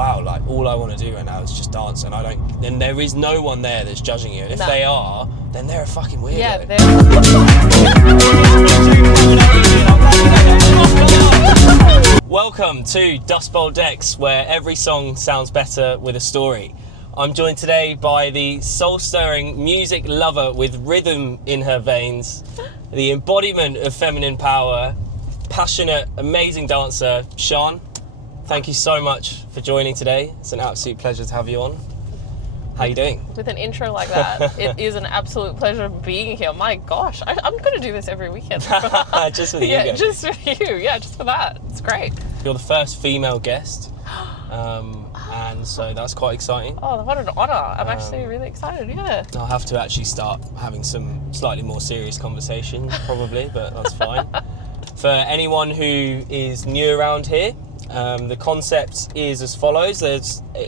wow, like all I want to do right now is just dance, and there is no one there that's judging you. And if they are, then they're a fucking weirdo. Yeah, Welcome to Dust Bowl Decks, where every song sounds better with a story. I'm joined today by the soul-stirring music lover with rhythm in her veins, the embodiment of feminine power, passionate, amazing dancer, Sian. Thank you so much for joining today. It's an absolute pleasure to have you on. How are you doing? With an intro like that, it is an absolute pleasure being here. My gosh, I'm going to do this every weekend. Just for the ego. Yeah, just for you. Yeah, just for that. It's great. You're the first female guest, and so that's quite exciting. Oh, what an honour. I'm actually really excited, yeah. I'll have to actually start having some slightly more serious conversations, probably, but that's fine. For anyone who is new around here, the concept is as follows.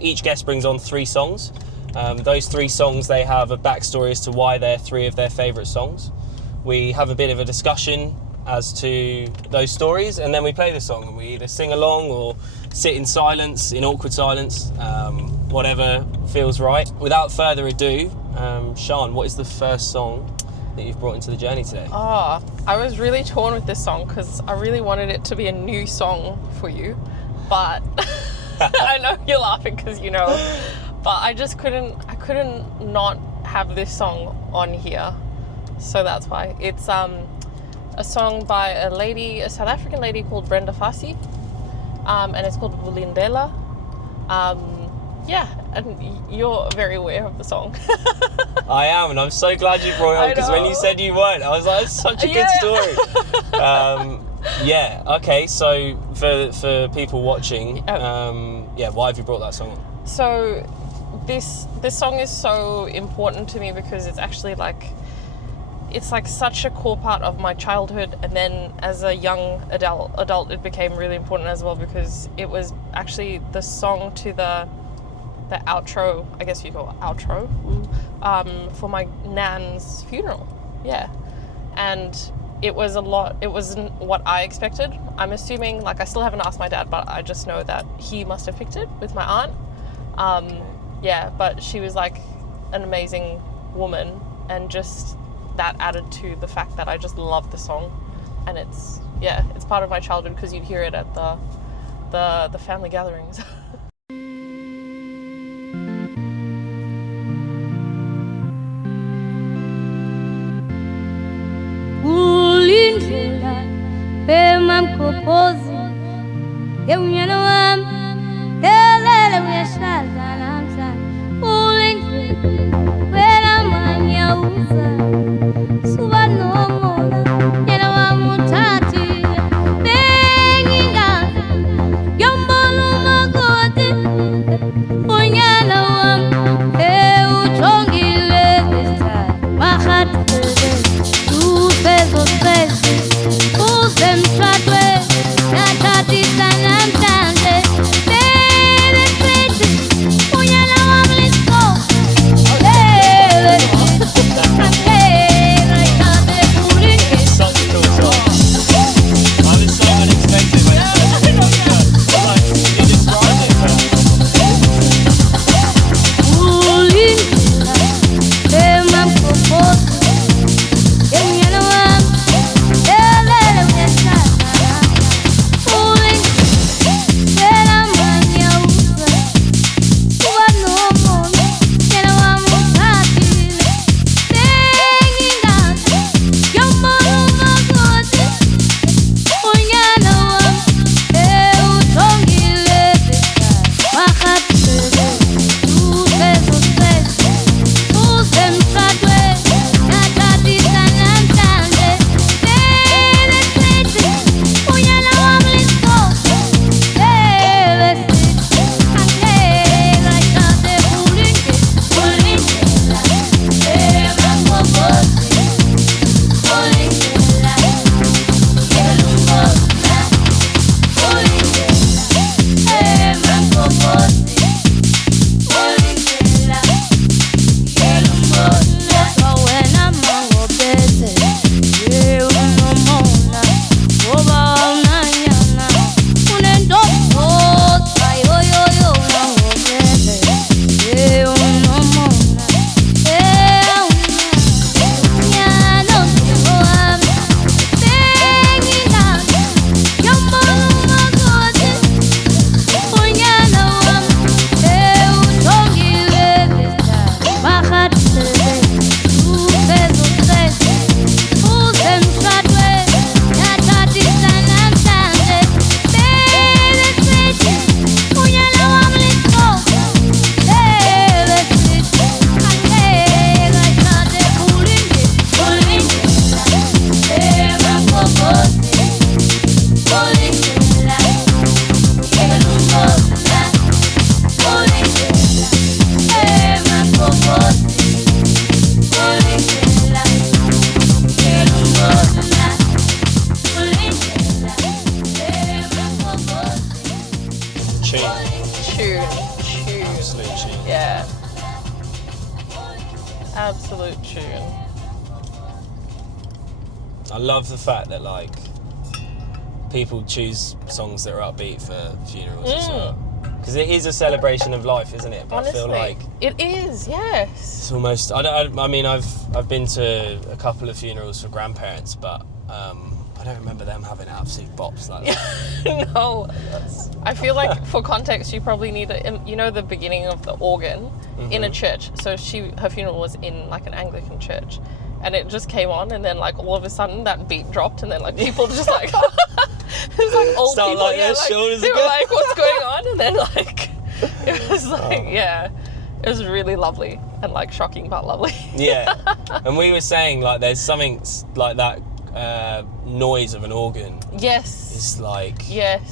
Each guest brings on 3 songs. Those 3 songs, they have a backstory as to why they're 3 of their favourite songs. We have a bit of a discussion as to those stories, and then we play the song, and we either sing along or sit in silence, in awkward silence, whatever feels right. Without further ado, Sian, what is the first song that you've brought into the journey today? Oh, I was really torn with this song because I really wanted it to be a new song for you, but I know you're laughing because you know, but I couldn't not have this song on here, so that's why. It's a song by a South African lady called Brenda Fassie, and it's called Vulindela. Yeah, and you're very aware of the song. I am, and I'm so glad you brought it up, because when you said you weren't, I was like, it's such a good story. Yeah, okay, so for people watching, why have you brought that song on? So this song is so important to me because it's actually it's like such a core part of my childhood, and then as a young adult it became really important as well, because it was actually the song to the outro, I guess you call it outro, for my nan's funeral. Yeah, and it wasn't what I expected. I'm assuming, I still haven't asked my dad, but I just know that he must have picked it with my aunt. Yeah, but she was an amazing woman, and just that added to the fact that I just love the song, and it's part of my childhood because you'd hear it at the family gatherings. Ulindlela pema mkopozi yeunyana wami elele uyashadla namhla ulindlela wena manya uza suba nomona yena wami uthathile bengingazi yombona umakoti unyana wami ujongile this time mahatele uzemshadwe nathathisa namhlanje Absolute tune. Yeah. Absolute tune. I love the fact that like people choose songs that are upbeat for funerals as well. Because it is a celebration of life, isn't it? But Honestly, I feel like it is, yes. it's almost. I mean, I've been to a couple of funerals for grandparents, but I don't remember them having absolute bops like that. No. I feel like for context, you probably need the beginning of the organ in a church. So her funeral was in like an Anglican church, and it just came on, and then like all of a sudden that beat dropped, and then like people just like it was like old Start people, like their shoulders they were again. like, "What's going on?" And then like it was like, it was really lovely and like shocking but lovely. Yeah, and we were saying like there's something like that noise of an organ. Yes. It's like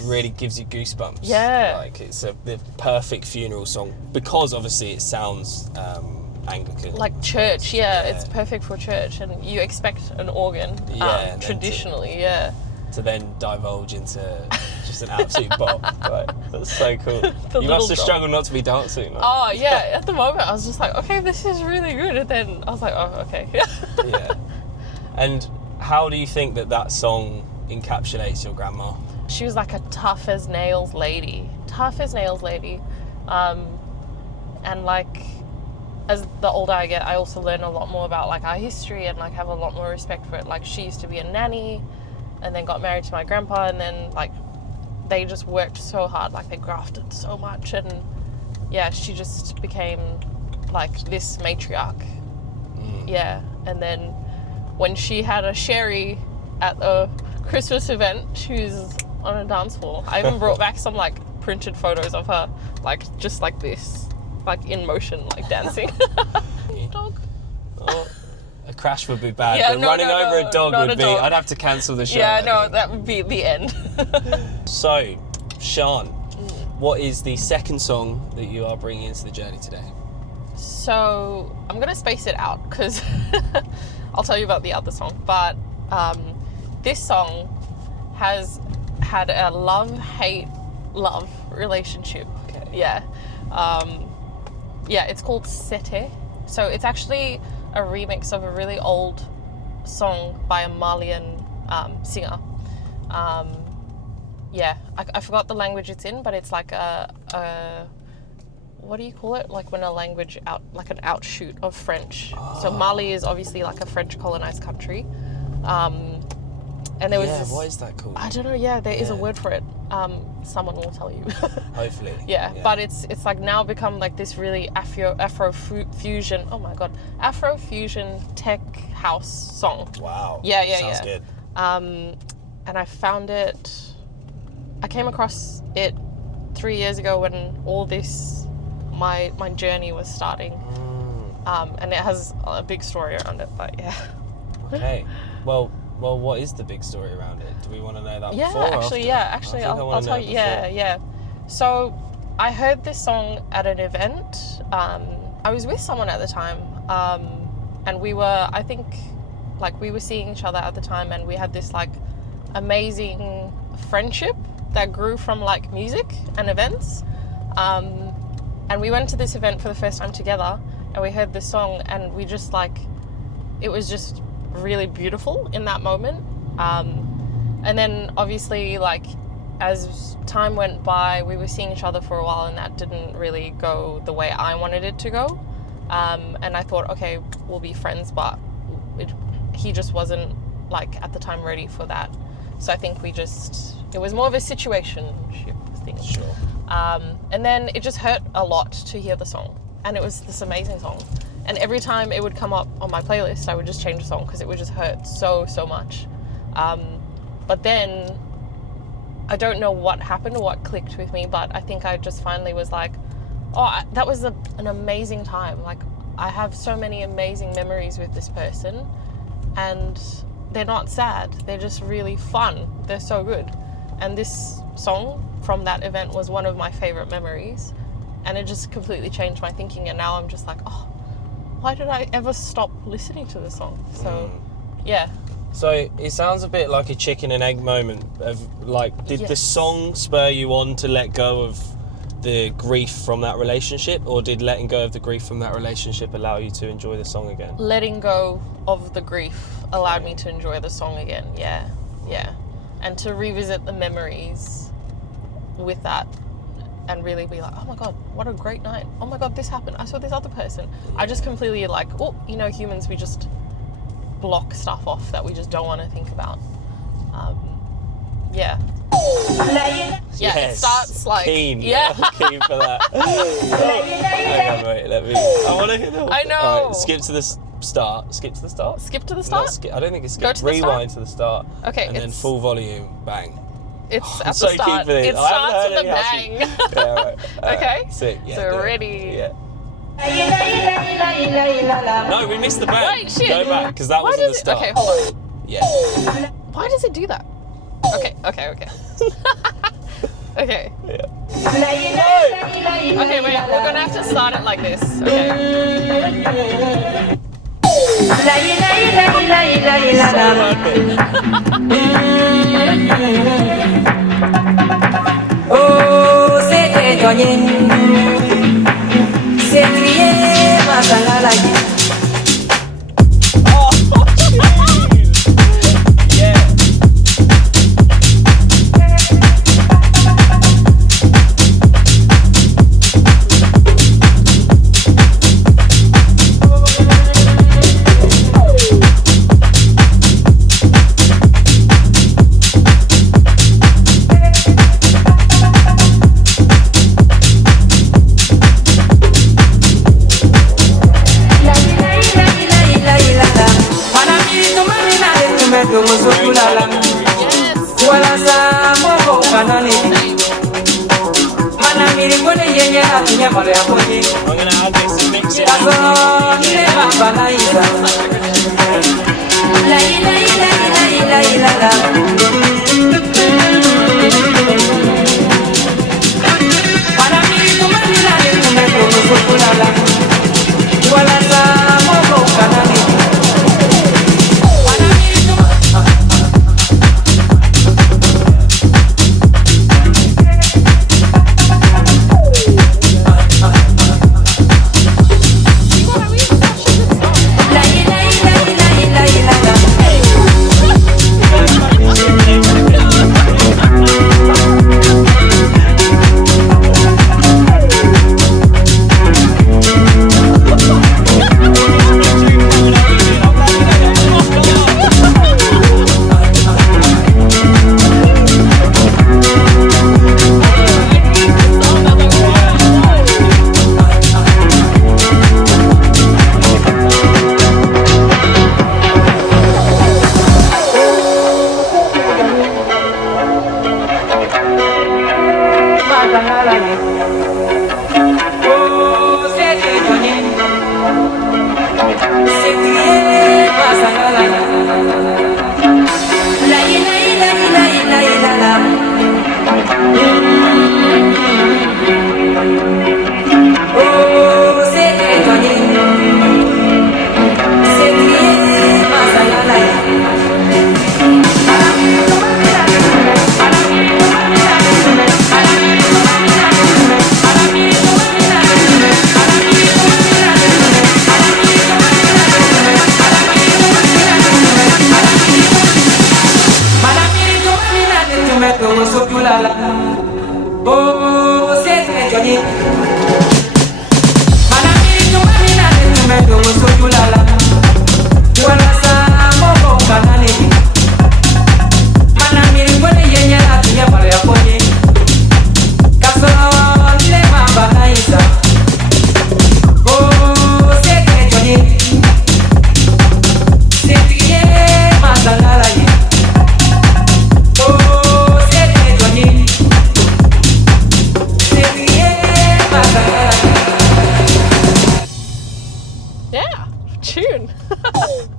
really gives you goosebumps. Yeah. Like it's the perfect funeral song because obviously it sounds Anglican. Like church, it's perfect for church, and you expect an organ traditionally, to then divulge into just an absolute bop. Like, that's so cool. You little must have drop. struggled not to be dancing. Like. Oh yeah, at the moment I was just like, okay, this is really good, and then I was like, oh, okay. Yeah. And how do you think that song encapsulates your grandma? She was like a tough as nails lady. And like, as the older I get, I also learn a lot more about like our history and like have a lot more respect for it. Like she used to be a nanny and then got married to my grandpa, and then like they just worked so hard, like they grafted so much, and she just became like this matriarch. Yeah. And then when she had a sherry at a Christmas event, she was on a dance floor. I even brought back some like printed photos of her, like just like this, like in motion, like dancing. Dog. Oh, a crash would be bad, Yeah, but no, running no, over no, a dog not would a be. dog. I'd have to cancel the show. Yeah, I no, think. that would be the end. So, Sian, what is the second song that you are bringing into the journey today? So I'm gonna space it out because I'll tell you about the other song. But this song has had a love relationship. Okay. Yeah. It's called Sete. So it's actually a remix of a really old song by a Malian singer. I forgot the language it's in, but it's like a what do you call it? Like when a language like an outshoot of French. So Mali is obviously like a French colonized country. And there was this, what is that called? I don't know. Yeah, there is a word for it. Someone will tell you. Hopefully. Yeah, but it's like now become like this really Afro fusion. Oh my god, Afro fusion tech house song. Wow. Yeah. Sounds good. And I found it. I came across it 3 years ago when all this my journey was starting. And it has a big story around it. But yeah. Okay. Well, what is the big story around it? Do we want to know that before or after? Actually, I'll tell you. Yeah. So I heard this song at an event. I was with someone at the time, and we were, I think, like we were seeing each other at the time, and we had this like amazing friendship that grew from like music and events. And we went to this event for the first time together, and we heard this song, and we just like, it was just really beautiful in that moment. And then obviously like as time went by, we were seeing each other for a while, and that didn't really go the way I wanted it to go. And I thought, okay, we'll be friends, but he just wasn't like at the time ready for that. So I think it was more of a situationship thing. Sure. And then it just hurt a lot to hear the song, and it was this amazing song. And every time it would come up on my playlist, I would just change the song because it would just hurt so much. But then I don't know what happened or what clicked with me, but I think I just finally was like, that was an amazing time. Like I have so many amazing memories with this person, and they're not sad. They're just really fun. They're so good. And this song from that event was one of my favorite memories, and it just completely changed my thinking. And now I'm just like, why did I ever stop listening to this song? So, yeah. So it sounds a bit like a chicken and egg moment of like, did the song spur you on to let go of the grief from that relationship, or did letting go of the grief from that relationship allow you to enjoy the song again? Letting go of the grief allowed me to enjoy the song again. Yeah. And to revisit the memories with that and really be like, oh my God, what a great night. Oh my God, this happened. I saw this other person. I just completely like, humans, we just block stuff off that we just don't want to think about. Yeah. Yeah, it starts like... Keen. Yeah. I'm keen for that. Hang on, wait, let me... I want to hear the... I know. All right, skip to the start. Skip to the start? Skip to the Not start? I don't think it's skip. Go to the Rewind to the start. Okay, And then full volume, bang. It's I'm at so the keen start. for this. It I haven't starts heard with a any bang. Yeah, right. Okay. Sick. Yeah, So do it. ready? Yeah. No, we missed the bang. Wait, shit. Go back, because that Why wasn't the does it... start. Okay, hold on. Yeah. Why does it do that? Okay. Okay. Yeah. Okay, wait, we're gonna have to start it like this. Okay. Oh, c'était gagné. C'est crié, ma salala. Oh, jeez. Yeah. I'm gonna add this and mix it.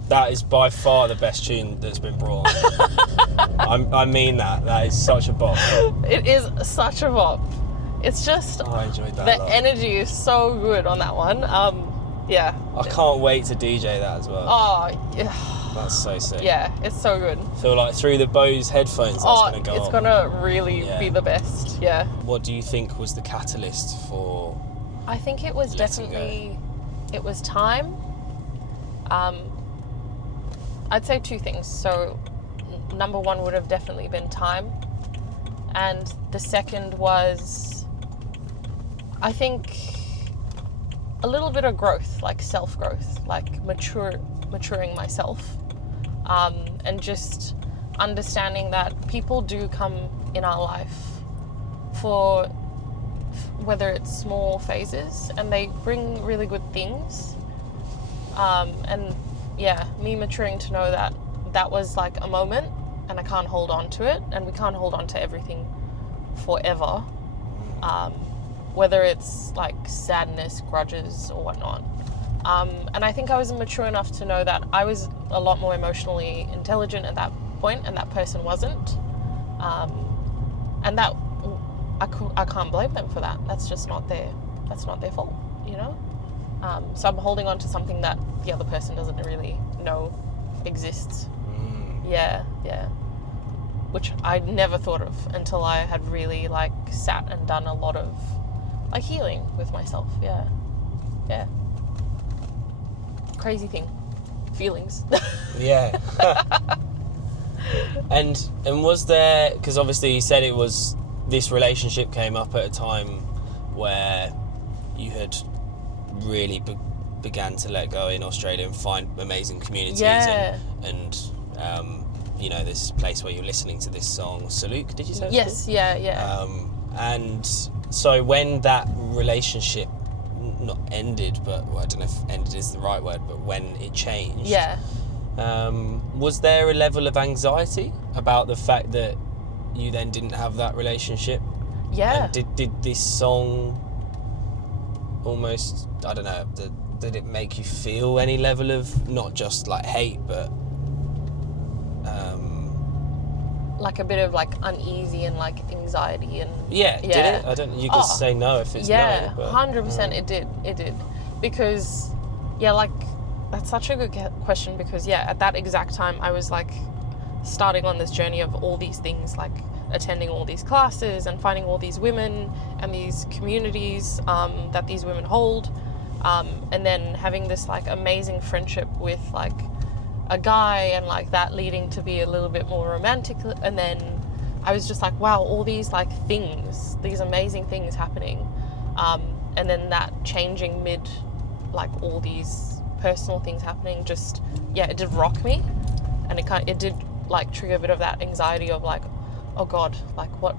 That is by far the best tune that's been brought on. I mean that. That is such a bop. It is such a bop. It's just I enjoyed that. the energy is so good on that one. Yeah. I can't wait to DJ that as well. Oh, yeah. That's so sick. Yeah, it's so good. I feel like through the Bose headphones, that's going to go it's on. going to really be the best. Yeah. What do you think was the catalyst for... I think it was definitely, it was time. I'd say two things. So number one would have definitely been time. And the second was, I think, a little bit of growth, like self-growth, like maturing myself. And just understanding that people do come in our life for whether it's small phases, and they bring really good things. And yeah, me maturing to know that that was like a moment and I can't hold on to it, and we can't hold on to everything forever. Whether it's like sadness, grudges or whatnot. And I think I was mature enough to know that I was a lot more emotionally intelligent at that point and that person wasn't. And that I can't blame them for that. That's just not their fault, you know? So I'm holding on to something that the other person doesn't really know exists. Yeah. Which I never thought of until I had really like sat and done a lot of like healing with myself. Yeah. Crazy thing. Feelings. Yeah. And was there, because obviously you said it was, this relationship came up at a time where you had really began to let go in Australia and find amazing communities and you know, this place where you're listening to this song, Saluk, did you say? Yes, yeah. And so when that relationship not ended, but well, I don't know if ended is the right word, but when it changed, was there a level of anxiety about the fact that you then didn't have that relationship? Yeah. And did this song almost, I don't know, did it make you feel any level of not just like hate, but like a bit of like uneasy and like anxiety and did it? I don't. You can say no if it's no. But 100%. It did, because like that's such a good question, because at that exact time I was like starting on this journey of all these things, like attending all these classes and finding all these women and these communities that these women hold, and then having this like amazing friendship with like a guy, and like that leading to be a little bit more romantic. And then I was just like, wow, all these like things, these amazing things happening, and then that changing mid like all these personal things happening, just it did rock me, and it did like trigger a bit of that anxiety of like, oh god, like what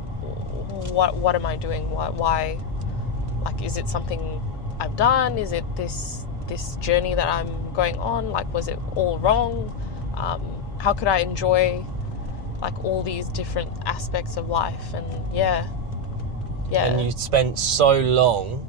am I doing, why like, is it something I've done, is it this journey that I'm going on, like was it all wrong? How could I enjoy like all these different aspects of life? And and you spent so long,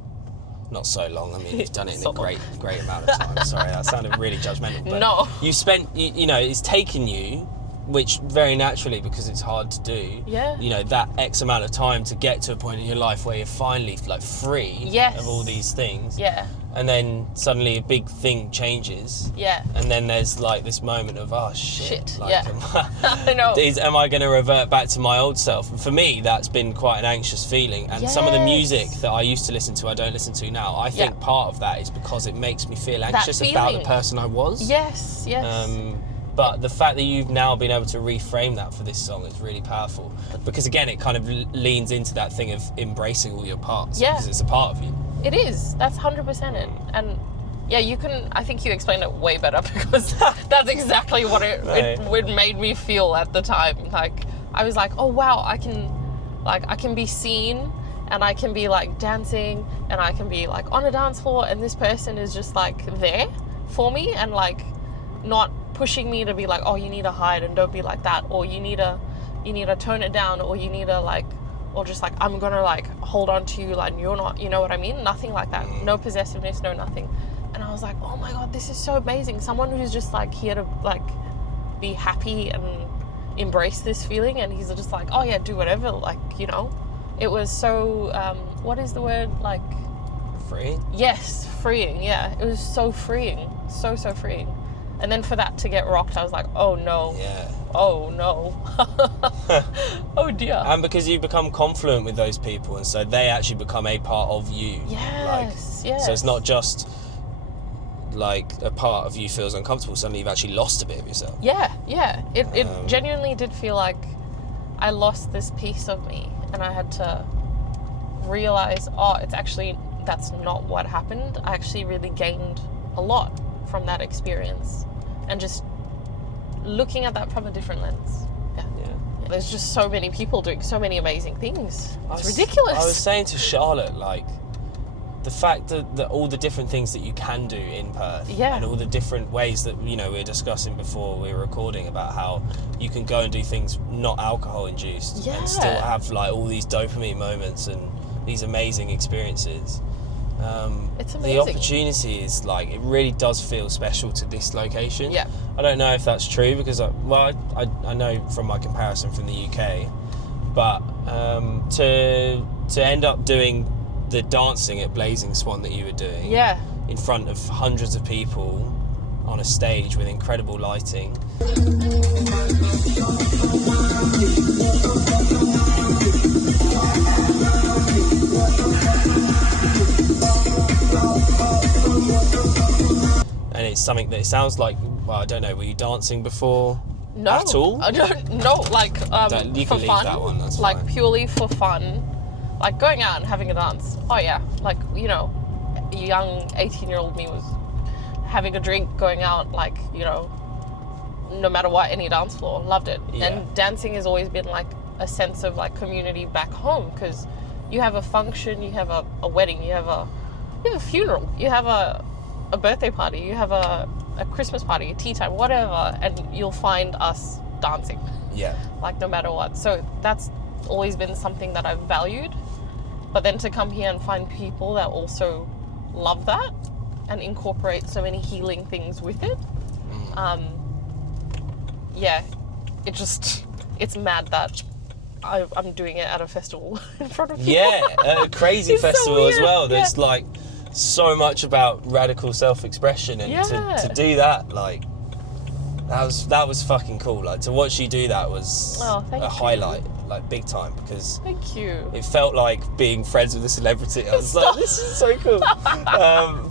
not so long, I mean you've done it in a great amount of time. Sorry, that sounded really judgmental, but no, you spent, you know, it's taken you, which very naturally, because it's hard to do, you know, that X amount of time to get to a point in your life where you're finally like free of all these things, and then suddenly a big thing changes, and then there's like this moment of, oh shit, like, I know, am I going to revert back to my old self? And for me, that's been quite an anxious feeling, and some of the music that I used to listen to I don't listen to now. I think part of that is because it makes me feel anxious about the person I was. But the fact that you've now been able to reframe that for this song is really powerful, because again, it kind of leans into that thing of embracing all your parts, because it's a part of you. It is. That's 100% it. And you can, I think you explained it way better, because that's exactly what it made me feel at the time. Like, I was like, oh wow, I can be seen, and I can be like dancing, and I can be like on a dance floor, and this person is just like there for me, and like not pushing me to be like, oh, you need to hide and don't be like that, or you need to tone it down, or you need to like, or just like, I'm gonna like hold on to you, like you're not, you know what I mean? Nothing like that. No possessiveness, no nothing. And I was like, oh my god, this is so amazing. Someone who's just like here to like be happy and embrace this feeling, and he's just like, oh yeah, do whatever, like, you know. It was so what is the word, like free. Yes, freeing. Yeah, it was so freeing, so freeing. And then for that to get rocked, I was like, oh no. Yeah. Oh no. Oh dear. And because you become confluent with those people, and so they actually become a part of you. Yes, yes. So it's not just like a part of you feels uncomfortable, suddenly you've actually lost a bit of yourself. Yeah. It genuinely did feel like I lost this piece of me, and I had to realize, it's actually, that's not what happened. I actually really gained a lot from that experience, and just looking at that from a different lens. Yeah. There's just so many people doing so many amazing things. It's ridiculous. I was saying to Charlotte, like, the fact that all the different things that you can do in Perth, Yeah. and all the different ways that, you know, we were discussing before we were recording about how you can go and do things not alcohol induced, Yeah. and still have like all these dopamine moments and these amazing experiences. It's The amazing. opportunity is like, it really does feel special to this location. Yeah. I don't know if that's true because I know from my comparison from the UK, but to end up doing the dancing at Blazing Swan that you were doing, Yeah. in front of hundreds of people on a stage with incredible lighting. And it's something that it sounds like, well, I don't know, were you dancing before? No. At all? I don't know, like, You for can leave fun. that one, that's like, fine. purely for fun. Like, going out and having a dance. Oh, yeah. Like, you know, young 18-year-old me was having a drink, going out, like, you know, no matter what, any dance floor. Loved it. Yeah. And dancing has always been, like, a sense of, like, community back home, because you have a function, you have a wedding, you have a funeral, you have a birthday party, you have a Christmas party, a tea time, whatever, and you'll find us dancing, Yeah. like, no matter what. So that's always been something that I've valued. But then to come here and find people that also love that and incorporate so many healing things with it, yeah, it's mad that I'm doing it at a festival in front of people. Yeah, a crazy It's so festival as weird, well. There's yeah. like so much about radical self-expression, and Yeah. to do that, like, that was fucking cool. Like, to watch you do that was Thank a you. highlight, like, big time, because Thank you. it felt like being friends with a celebrity. I was like, this is so cool.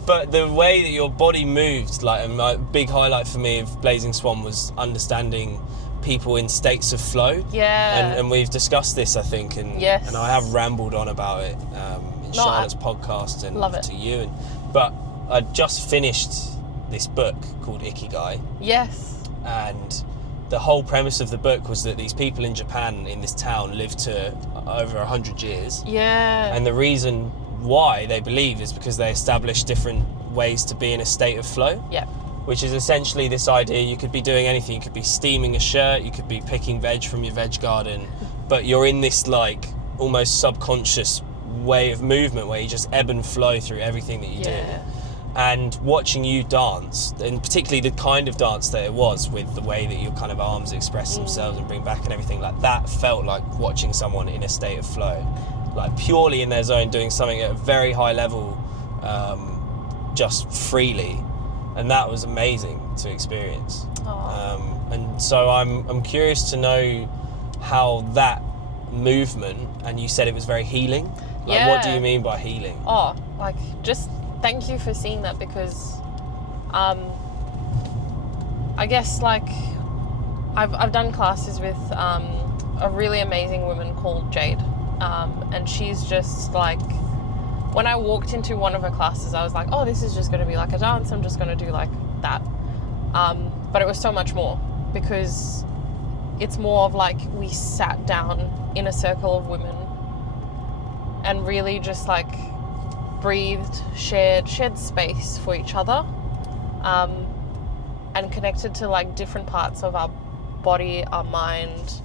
But the way that your body moved, like, and my big highlight for me of Blazing Swan was understanding people in states of flow. Yeah. And we've discussed this, I think, and Yes. and I have rambled on about it in Charlotte's podcast and love it. to you. But I just finished this book called Ikigai, Yes. and the whole premise of the book was that these people in Japan, in this town, lived to over 100 years. Yeah. And the reason why they believe is because they established different ways to be in a state of flow, Yeah. which is essentially this idea you could be doing anything. You could be steaming a shirt, you could be picking veg from your veg garden, but you're in this like almost subconscious way of movement where you just ebb and flow through everything that you do. And watching you dance, and particularly the kind of dance that it was, with the way that your kind of arms express themselves and bring back and everything, like that felt like watching someone in a state of flow, like purely in their zone, doing something at a very high level, just freely. And that was amazing to experience. And so I'm curious to know how that movement, and you said it was very healing. Like, what do you mean by healing? Oh, like, just thank you for seeing that, because I guess, like, I've done classes with a really amazing woman called Jade, and she's just like, when I walked into one of her classes, I was like, oh, this is just going to be like a dance, I'm just going to do like that, but it was so much more, because it's more of like, we sat down in a circle of women and really just like breathed, shared space for each other, and connected to like different parts of our body, our mind,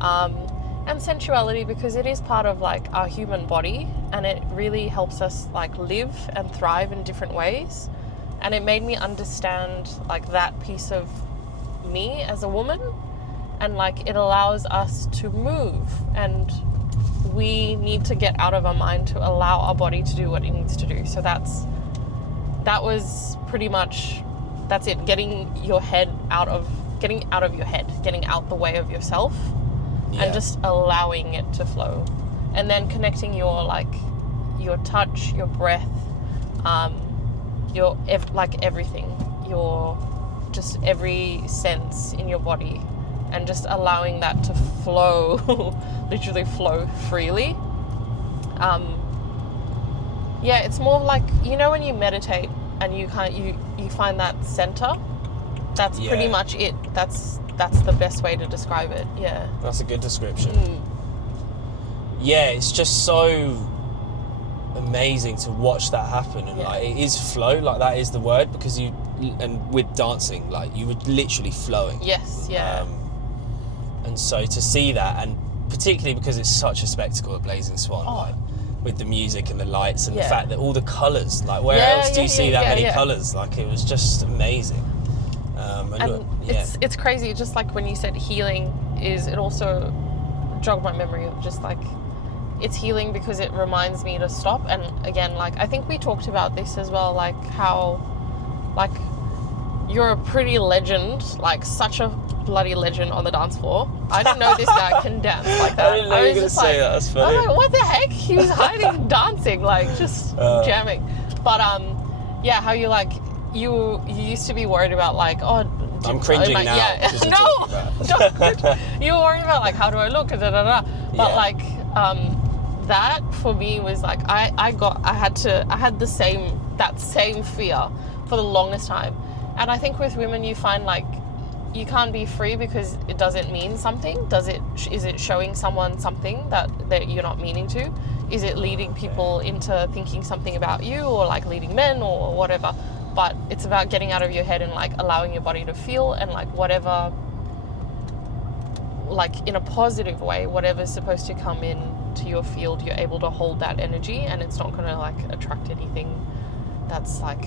and sensuality, because it is part of like our human body, and it really helps us like live and thrive in different ways. And it made me understand like that piece of me as a woman, and like it allows us to move, and we need to get out of our mind to allow our body to do what it needs to do. So that was pretty much, that's it. Getting your head out of your head, getting out the way of yourself, and just allowing it to flow, and then connecting your touch, your breath, everything, just every sense in your body, and just allowing that to flow, literally flow freely. It's more like, when you meditate and you find that center, that's pretty much it. That's the best way to describe it. Yeah. That's a good description. Yeah, it's just so amazing to watch that happen, and like, it is flow, like that is the word, because and with dancing, like, you were literally flowing. Yes, yeah. And so to see that, and particularly because it's such a spectacle at Blazing Swan, like, with the music and the lights and the fact that all the colours, like, where else do you see that many colours? Like, it was just amazing. It's crazy. Just like when you said healing, it also jogged my memory of just like, it's healing because it reminds me to stop. And again, like, I think we talked about this as well, like how, like, you're a pretty legend, like such a bloody legend on the dance floor. I didn't know this guy can dance like that. I didn't know you were going to say that. That's funny. I was like, what the heck? He was hiding dancing, like just jamming. But how you like, you used to be worried about like, I'm cringing now. Yeah. No, don't. You were worried about like, how do I look? But like, that for me was like, I had that same fear for the longest time. And I think with women, you find like, you can't be free because it doesn't mean something. Is it showing someone something that you're not meaning to? Is it leading people into thinking something about you, or like leading men or whatever? But it's about getting out of your head and like allowing your body to feel, and like whatever, like in a positive way, whatever's supposed to come in to your field, you're able to hold that energy, and it's not going to like attract anything that's like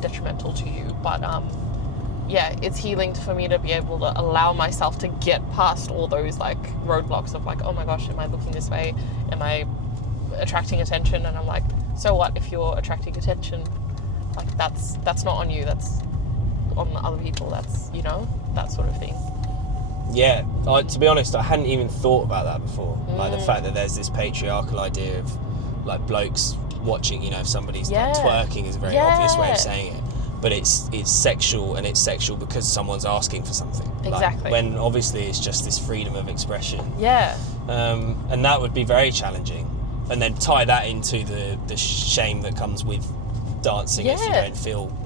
detrimental to you. But it's healing for me to be able to allow myself to get past all those like roadblocks of like, oh my gosh, am I looking this way? Am I attracting attention? And I'm like, so what if you're attracting attention? Like, that's not on you, that's on the other people. That's, that sort of thing. Yeah, to be honest, I hadn't even thought about that before. Like the fact that there's this patriarchal idea of like blokes watching, if somebody's like, twerking is a very obvious way of saying it. But it's sexual, and it's sexual because someone's asking for something. Exactly. Like, when obviously it's just this freedom of expression. Yeah. And that would be very challenging. And then tie that into the shame that comes with dancing if you don't feel,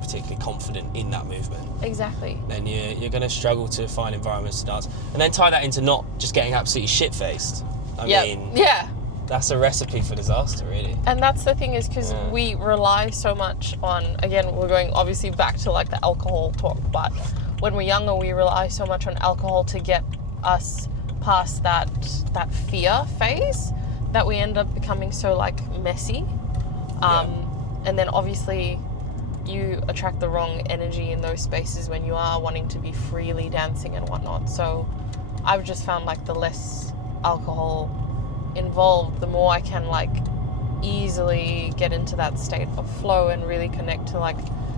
particularly confident in that movement. Exactly. Then you're going to struggle to find environments to dance. And then tie that into not just getting absolutely shit-faced. I mean... Yeah. That's a recipe for disaster, really. And that's the thing, is because we rely so much on, again, we're going obviously back to like the alcohol talk, but when we're younger, we rely so much on alcohol to get us past that fear phase, that we end up becoming so like messy. And then obviously you attract the wrong energy in those spaces when you are wanting to be freely dancing and whatnot. So I've just found like the less alcohol involved, the more I can like easily get into that state of flow and really connect to like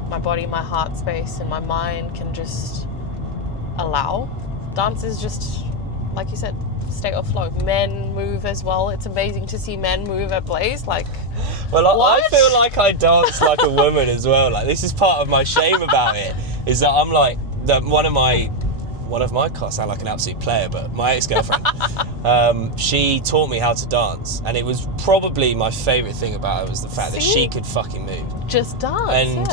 my body, my heart space, and my mind can just allow. Dance is just, like you said, state of flow. Men move as well. It's amazing to see men move at Blaze. Like, well, I feel like I dance like a woman as well. Like, this is part of my shame about it, is that I'm like, that one of my, can't sound like an absolute player, but my ex-girlfriend, she taught me how to dance, and it was probably my favourite thing about her was the fact that she could fucking move. Just dance,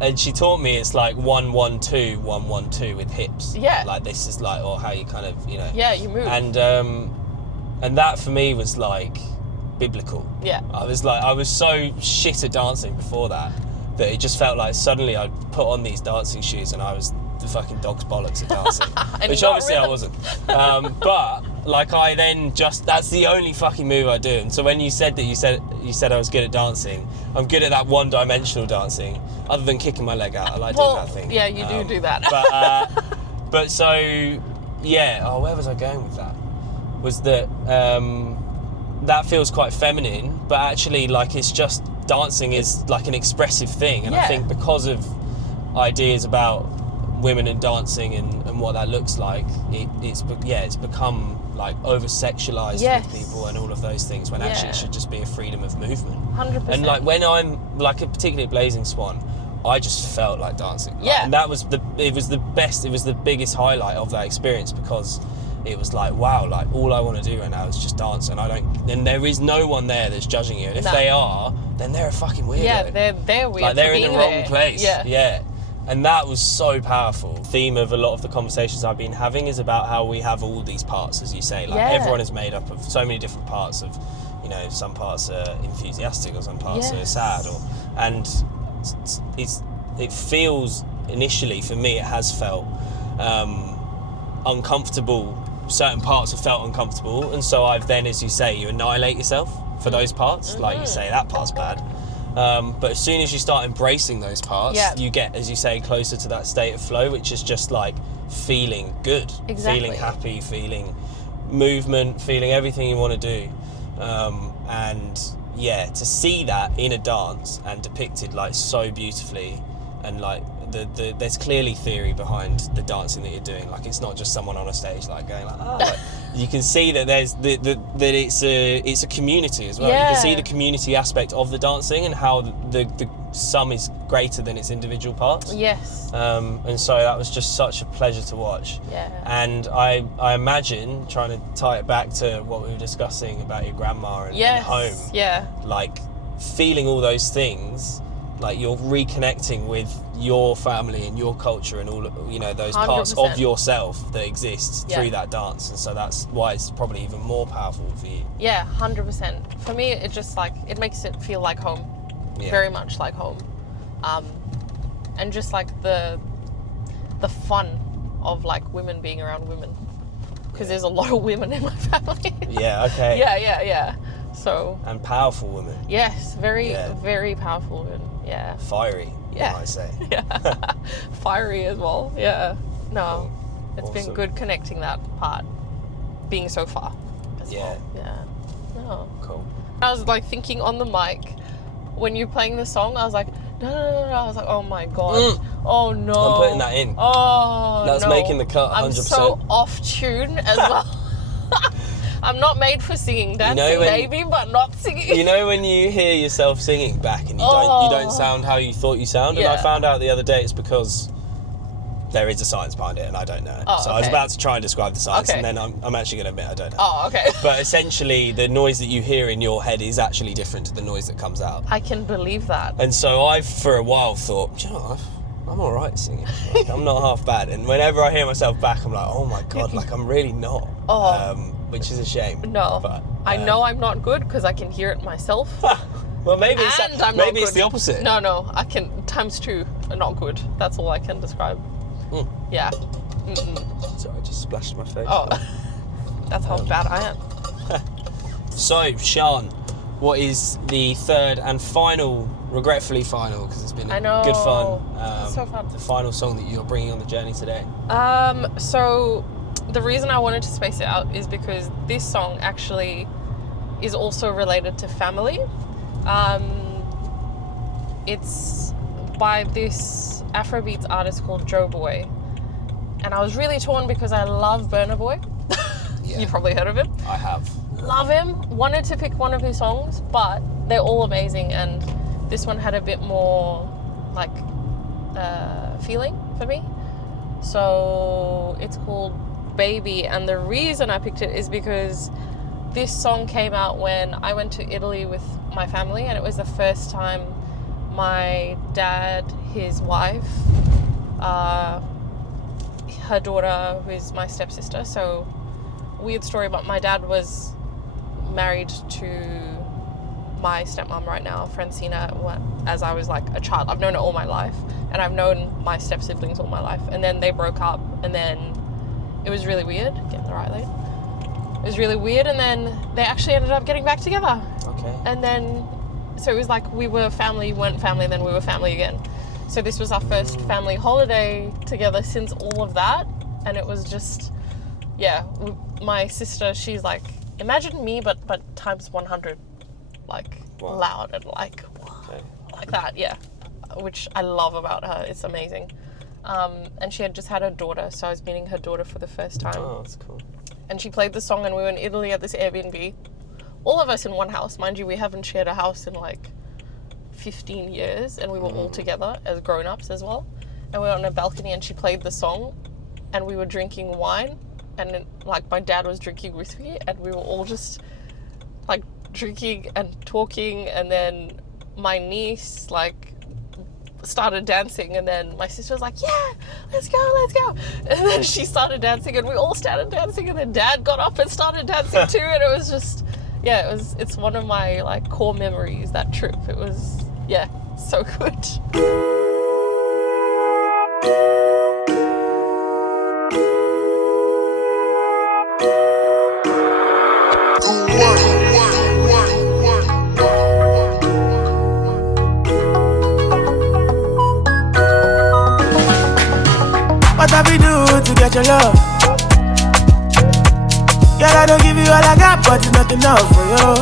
And she taught me it's like 1-1-2, 1-1-2 with hips. Yeah. Like, this is like, or how you kind of, Yeah, you move. And that for me was like biblical. Yeah. I was so shit at dancing before that it just felt like suddenly I'd put on these dancing shoes and I was the fucking dog's bollocks at dancing. Which obviously I wasn't. But like, I then that's the only fucking move I do. And so when you said I was good at dancing, I'm good at that one-dimensional dancing, other than kicking my leg out. I like doing that thing. Yeah, you do that. But so, yeah, where was I going with that? Was that that feels quite feminine, but actually, like, it's just dancing is like an expressive thing, and I think because of ideas about women and dancing and what that looks like, it's become like over sexualized with people and all of those things, when actually it should just be a freedom of movement. 100%. And like when I'm like, particularly at Blazing Swan, I just felt like dancing. Like, and that was it was the biggest highlight of that experience, because it was like, wow, like all I want to do right now is just dance, and there is no one there that's judging you, and if they are, then they're a fucking weirdo. Yeah, they're weird. Like they're in the wrong place. Yeah. And that was so powerful. The theme of a lot of the conversations I've been having is about how we have all these parts, as you say. Like everyone is made up of so many different parts of, you know, some parts are enthusiastic or some parts are sad, and it feels, initially for me, it has felt uncomfortable. Certain parts have felt uncomfortable, and so I've then, as you say, you annihilate yourself for those parts. Like you say, that part's bad. But as soon as you start embracing those parts, you get, as you say, closer to that state of flow, which is just like feeling good, feeling happy, feeling movement, feeling everything you want to do. And yeah, to see that in a dance and depicted like so beautifully, and like there's clearly theory behind the dancing that you're doing. Like, it's not just someone on a stage like going like, oh. Like, you can see that there's that it's a community as well. You can see the community aspect of the dancing, and how the sum is greater than its individual parts. Yes. And so that was just such a pleasure to watch. Yeah. And I imagine, trying to tie it back to what we were discussing about your grandma and home. Yeah. Like, feeling all those things, like you're reconnecting with your family and your culture and all, you know, those 100%. Parts of yourself that exist through that dance, and so that's why it's probably even more powerful for you. Yeah, 100%. For me, it just like, it makes it feel like home, very much like home, and just like the fun of like women being around women, because there's a lot of women in my family. Yeah. Okay. Yeah. So. And powerful women. Yes, very powerful women. Yeah. Fiery. Yeah. I say. Yeah. Fiery as well. Yeah. No, cool. It's Awesome. been good connecting that part, being so far as well. Yeah. No. Cool. I was like thinking on the mic when you're playing the song, I was like, no. I was like, oh my god. Oh no. I'm putting that in. Oh, that's making the cut 100%. I'm so off tune as well. I'm not made for singing, dancing, maybe, but not singing. You know when you hear yourself singing back and you don't sound how you thought you sound? And I found out the other day it's because there is a science behind it and I don't know it. I was about to try and describe the science, and then I'm actually going to admit I don't know. Oh, okay. But essentially the noise that you hear in your head is actually different to the noise that comes out. I can believe that. And so I've for a while thought, do you know what? I'm all right singing. Like, I'm not half bad. And whenever I hear myself back, I'm like, oh my god, like I'm really not. Which is a shame. No, but, I know I'm not good because I can hear it myself. Well, maybe it's the opposite. No, I can times 2. Not good. That's all I can describe. Yeah. Sorry, I just splashed my face. Oh, that's how bad I am. So, Sian, what is the third and final, regretfully final, because it's been good fun. It's so fun. The final song that you're bringing on the journey today. So the reason I wanted to space it out is because this song actually is also related to family. It's by this Afrobeats artist called Joe Boy, and I was really torn because I love Burna Boy. You've probably heard of him. I have. Love him. Wanted to pick one of his songs, but they're all amazing, and this one had a bit more like feeling for me. So it's called Baby, and the reason I picked it is because this song came out when I went to Italy with my family, and it was the first time my dad, his wife, her daughter, who is my stepsister. So, weird story, but my dad was married to my stepmom right now, Francina, as I was like a child. I've known her all my life, and I've known my step-siblings all my life. And then they broke up, and then it was really weird. Getting the right lane. It was really weird, and then they actually ended up getting back together. Okay. And then, so it was like we were family, weren't family, then we were family again. So this was our first family holiday together since all of that, and it was just, my sister, she's like imagine me, but times 100, like Wow. loud and like Okay. like that, yeah. Which I love about her. It's amazing. And she had just had her daughter, so I was meeting her daughter for the first time. Oh, that's cool. And she played the song, and we were in Italy at this Airbnb. All of us in one house, mind you. We haven't shared a house in like 15 years, and we were all together as grown-ups as well. And we were on a balcony, and she played the song, and we were drinking wine, and then, like, my dad was drinking with me, and we were all just like drinking and talking, and then my niece like started dancing, and then my sister was like, yeah, let's go, and then she started dancing, and we all started dancing, and then Dad got up and started dancing too, and it was just, yeah, it's one of my like core memories, that trip. It was, yeah, so good. What have we do to get your love? Girl, I don't give you all I got, but it's not enough for you.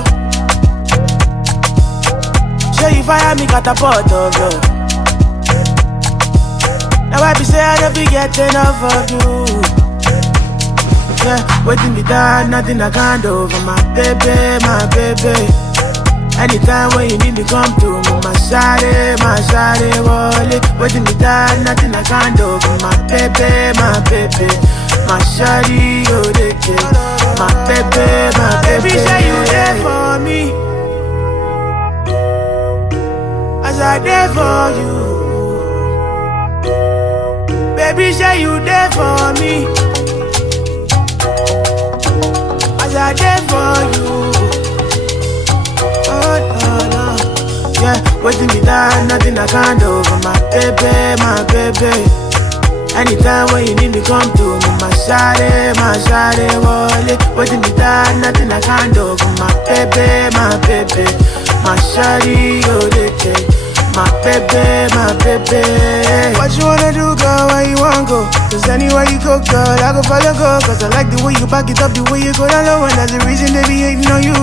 Show you fire me, catapult of you. Now I be say I don't be getting enough of you. Yeah, waiting me down, nothing I can't do for my baby, my baby. Anytime when you need me, come through. My shawty, wallet. Waiting me down, nothing I can't do for my baby, my baby. My shawty, go they kill. My baby, my baby. Baby, say you there for me, as I there for you. Baby, say you there for me, as I there for you. Yeah, waiting me down, nothing I can't do for my baby, my baby. Anytime when you need me, come to me, my shawty, wallet. Waiting me down, nothing I can't do for my baby, my baby. My shawty, go they take. My baby, my baby. What you wanna do, girl, where you wanna go? Cause anywhere you go, girl, I go follow, go. Cause I like the way you back it up, the way you go down low. And that's the reason they be hating on you,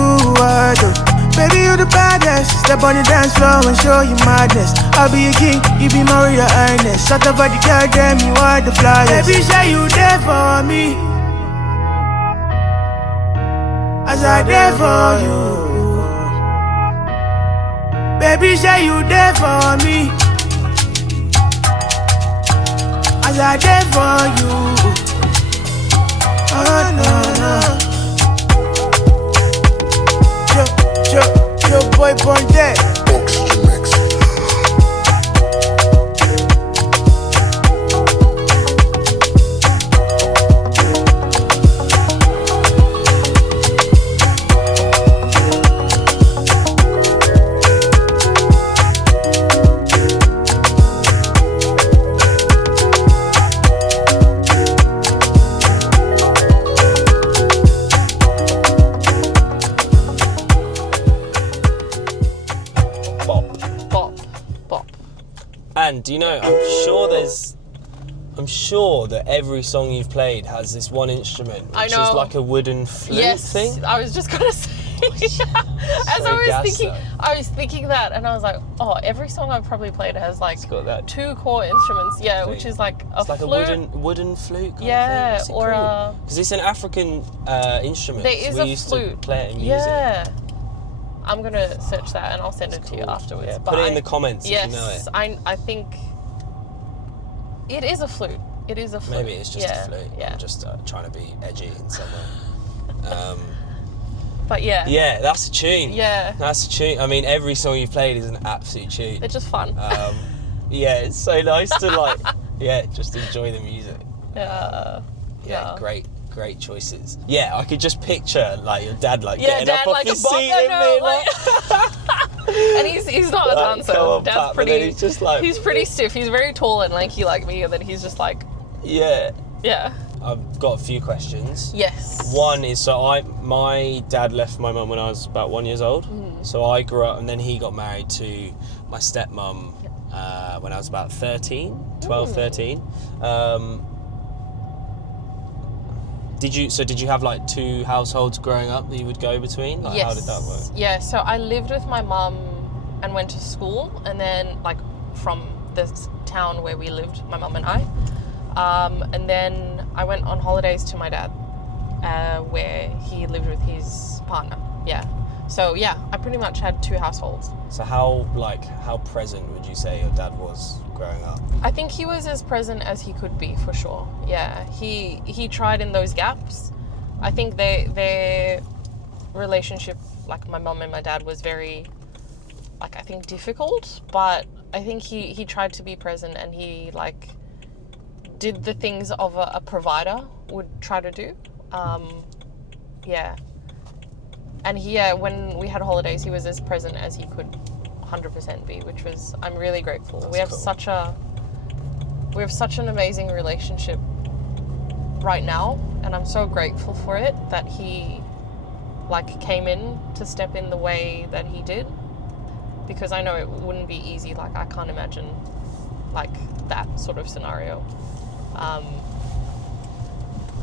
baby, you the baddest. Step on the dance floor and show you madness. I'll be a king, you be my royal highness. Shut up at the girl, damn, you are the flyest. Baby, say you there for me, as I there for you. Baby, say you there for me, as I there for you. Oh, no. Your boy born dead. And do you know, I'm sure that every song you've played has this one instrument, which I know. is like a wooden flute Yes, thing. I was just gonna say. As I was thinking that, and I was like, oh, every song I've probably played has like got that two core instruments, yeah, thing. which is like a It's like flute. a wooden flute kind Yeah, of thing. or a- Because it's an African instrument. There is we a used flute. to play it in music. Yeah. I'm gonna search that and I'll send it to you Cool. afterwards. Yeah, But put it in the comments yes, if you know it. I think it is a flute. It is a flute. Maybe it's just yeah, a flute. Yeah. I'm just trying to be edgy in some way. But yeah. Yeah, that's a tune. Yeah. That's a tune. I mean, every song you've played is an absolute tune. They're just fun. Yeah, it's so nice to like, just enjoy the music. Yeah. Great choices. Yeah, I could just picture like your dad like Yeah, getting Dad, up off like his a bop, seat I and know, being like, and he's not a Like, dancer. come on, Dad's Pat, but pretty. then he's just like- he's pretty stiff. He's very tall and lanky like me, and then he's just like, yeah. yeah. I've got a few questions. Yes. One is, my dad left my mum when I was about 1 year old. So I grew up, and then he got married to my stepmum when I was about 13. Did you have like two households growing up that you would go between? Like, yes. how did that work? Yeah, so I lived with my mum and went to school, and then like from this town where we lived, my mum and I, and then I went on holidays to my dad, where he lived with his partner. Yeah. So yeah, I pretty much had two households. So how present would you say your dad was growing up? I think he was as present as he could be, for sure. Yeah, he tried in those gaps. I think their relationship, like my mum and my dad, was very, like, I think difficult, but I think he tried to be present, and he like did the things of a provider would try to do. Yeah. And when we had holidays, he was as present as he could 100% be, which was, I'm really grateful. That's we have cool. such an amazing relationship right now, and I'm so grateful for it, that he like came in to step in the way that he did, because I know it wouldn't be easy. Like, I can't imagine like that sort of scenario.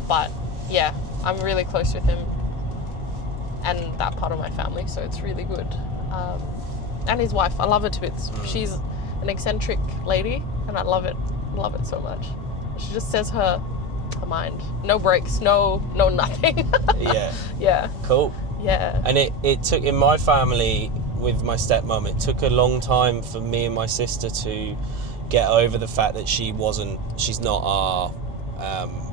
But yeah, I'm really close with him and that part of my family, so it's really good. And his wife, I love her to bits. She's an eccentric lady, and I love it so much. She just says her mind. No breaks, no nothing. Yeah. Yeah. Cool. Yeah. And it took, in my family with my stepmom, it took a long time for me and my sister to get over the fact that she's not our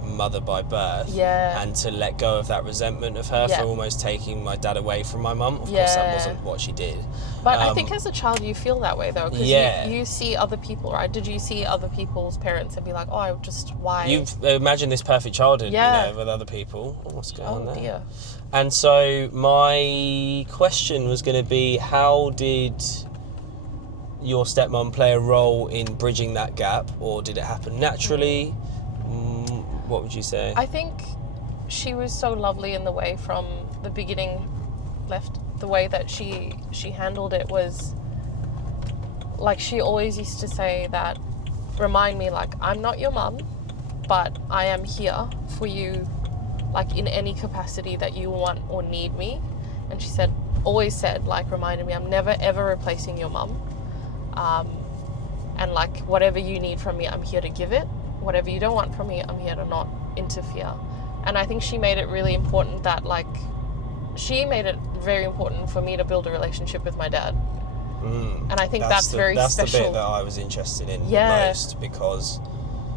mother by birth, and to let go of that resentment of her for almost taking my dad away from my mum. Of course, that wasn't what she did. But I think as a child you feel that way though, because you see other people, right? Did you see other people's parents and be like, oh, why? You've imagined this perfect childhood, with other people. Oh, what's going on there? Dear. And so my question was going to be, how did your stepmom play a role in bridging that gap, or did it happen naturally? What would you say? I think she was so lovely in the way from the beginning left. The way that she handled it was like, she always used to say that, remind me, like, I'm not your mum, but I am here for you, like, in any capacity that you want or need me. And she always said, like, reminded me, I'm never ever replacing your mum. And like, whatever you need from me, I'm here to give it. Whatever you don't want from me, I'm here to not interfere. And I think she made it really important that, like, she made it very important for me to build a relationship with my dad. And I think that's very special. That's the bit that I was interested in most, because,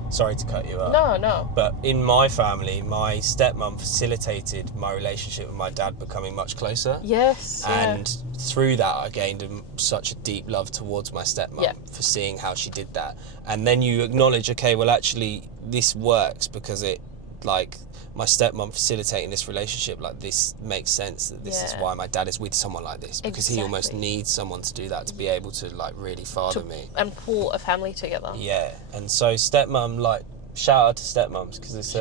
sorry to cut you up. No. But in my family, my stepmom facilitated my relationship with my dad becoming much closer. Yes. And through that, I gained such a deep love towards my stepmom for seeing how she did that. And then you acknowledge, okay, well, actually, this works because it, like, my stepmom facilitating this relationship, like, this makes sense, that this is why my dad is with someone like this, because he almost needs someone to do that to be able to, like, really father me and pull a family together. And so stepmom, like, shout out to stepmoms, because it's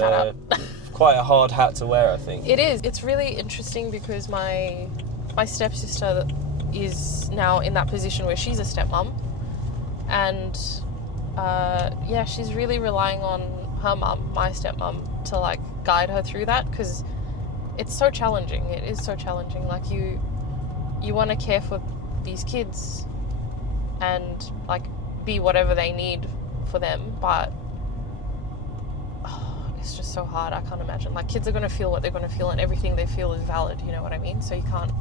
quite a hard hat to wear, I think. It is. It's really interesting because my stepsister is now in that position where she's a stepmom, and she's really relying on her mum, my stepmom, to, like, guide her through that, because it's so challenging. It is so challenging. Like, you want to care for these kids and, like, be whatever they need for them, but it's just so hard. I can't imagine. Like, kids are going to feel what they're going to feel, and everything they feel is valid, you know what I mean? So you can't.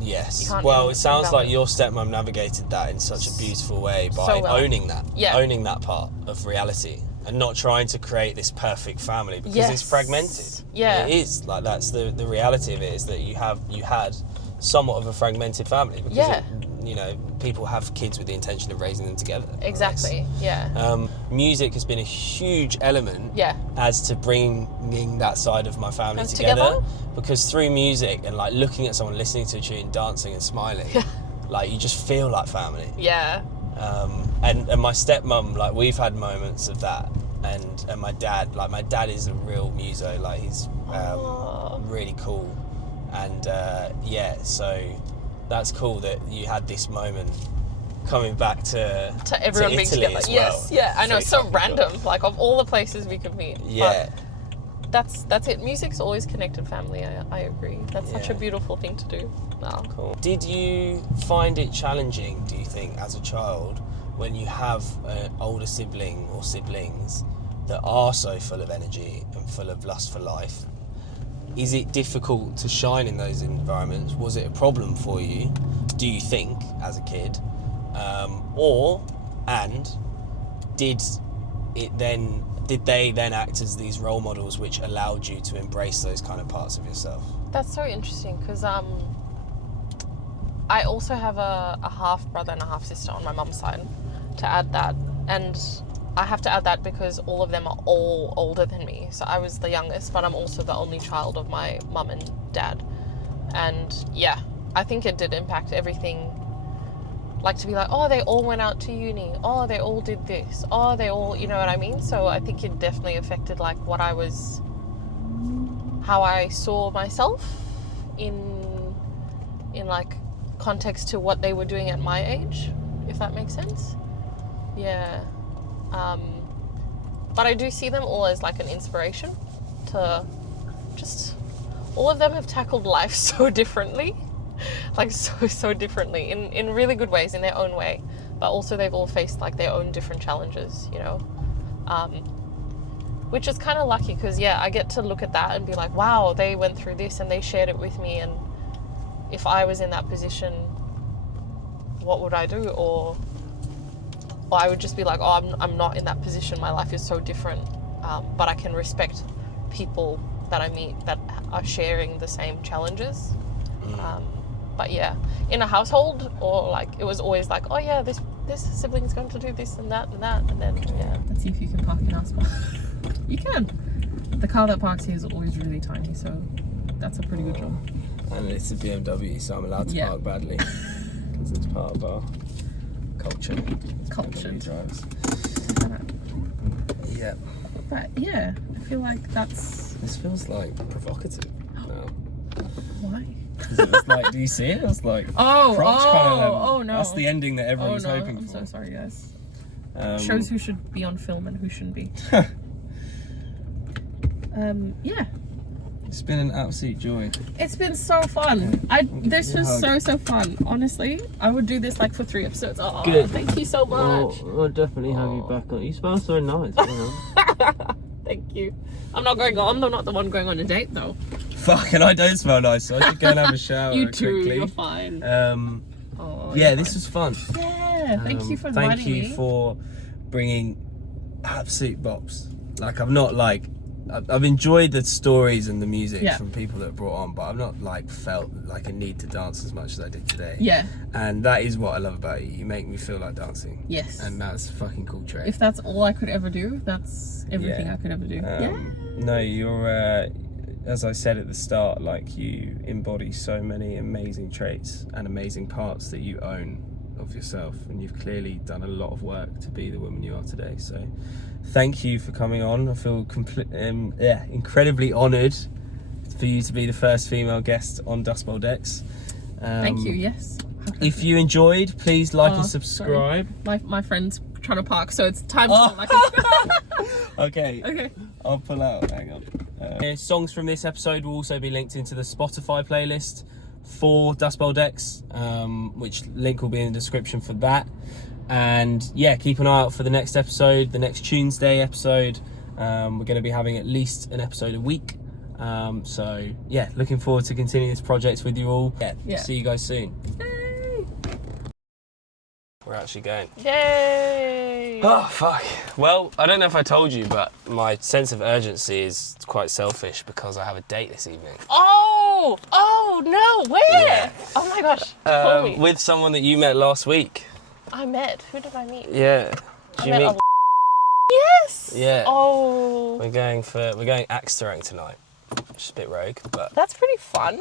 Yes. Well, it sounds like your stepmom navigated that in such a beautiful way by owning that. Owning that part of reality. And not trying to create this perfect family, because it's fragmented. Yeah. It is. Like, that's the reality of it, is that you had somewhat of a fragmented family, because people have kids with the intention of raising them together. Exactly. Music has been a huge element as to bringing that side of my family together, because through music and, like, looking at someone listening to a tune, dancing and smiling, like, you just feel like family. And my stepmom, like, we've had moments of that, and my dad is a real muso, like, he's really cool, and so that's cool that you had this moment coming back to everyone to being Italy together. as well. I know, it's so random, like, of all the places we could meet. that's it. Music's always connected family. I agree. That's such a Yeah. beautiful thing to do. Wow. Cool. Did you find it challenging, do you think, as a child, when you have an older sibling or siblings that are so full of energy and full of lust for life? Is it difficult to shine in those environments? Was it a problem for you, do you think, as a kid? Did they then act as these role models which allowed you to embrace those kind of parts of yourself? That's so interesting because I also have a half brother and a half sister on my mum's side, to add that. And I have to add that because all of them are all older than me. So I was the youngest, but I'm also the only child of my mum and dad. And yeah, I think it did impact everything. Like to be like, oh, they all went out to uni. Oh, they all did this. Oh, they all, you know what I mean? So I think it definitely affected like how I saw myself in like context to what they were doing at my age, if that makes sense. Yeah. But I do see them all as like an inspiration to just, all of them have tackled life so differently. Like so differently in really good ways in their own way, but also they've all faced like their own different challenges, you know, which is kind of lucky because I get to look at that and be like, wow, they went through this and they shared it with me, and if I was in that position, what would I do? Or I would just be like, oh, I'm not in that position, my life is so different, but I can respect people that I meet that are sharing the same challenges. But yeah, in a household, or like it was always like, oh yeah, this sibling's going to do this and that, and then Let's see if you can park in our spot. You can. The car that parks here is always really tiny, so that's a pretty good job. And it's a BMW, so I'm allowed to park badly because it's part of our culture. Cultured. Drives. Yeah. But yeah, I feel like that's... This feels like provocative now. Why? It was like, do you see it? It was like Oh no. no. That's the ending that everyone's hoping I'm for. so sorry, guys. Shows who should be on film and who shouldn't be. Yeah. It's been an absolute joy. It's been so fun. This was so fun. Honestly, I would do this like for 3 episodes. Oh, Good. Thank you so much. I'll definitely have you back on. You smell so nice. Thank you. I'm not the one going on a date though. Fucking, I don't smell nice, so I should go and have a shower You too. quickly. You're fine. This was fun. Yeah. Thank you for inviting me. Thank you for bringing absolute bops. Like I've enjoyed the stories and the music from people that are brought on, but I've not like felt like a need to dance as much as I did today. Yeah. And that is what I love about you. You make me feel like dancing. Yes. And that's a fucking cool trait. If that's all I could ever do, that's everything I could ever do. No, you're as I said at the start, like you embody so many amazing traits and amazing parts that you own of yourself, and you've clearly done a lot of work to be the woman you are today. So thank you for coming on. I feel incredibly honoured for you to be the first female guest on Dust Bowl Decks. Thank you. Yes. If you enjoyed, please like and subscribe. My friend's trying to park, so it's time to Okay. I'll pull out. Hang on. Songs from this episode will also be linked into the Spotify playlist for Dust Bowl Decks, which link will be in the description for that. And yeah, keep an eye out for the next episode, the next Tuesday episode. We're going to be having at least an episode a week. So yeah, looking forward to continuing this project with you all. See you guys soon. Yay. We're actually going. Yay! Oh, fuck. Well, I don't know if I told you, but my sense of urgency is quite selfish because I have a date this evening. Oh no, where? Yeah. Oh my gosh, tell me. With someone that you met last week. I met? Who did I meet? Yeah. Did you meet? Yes! Yeah. Oh. We're going axe throwing tonight. Which is a bit rogue, but... That's pretty fun.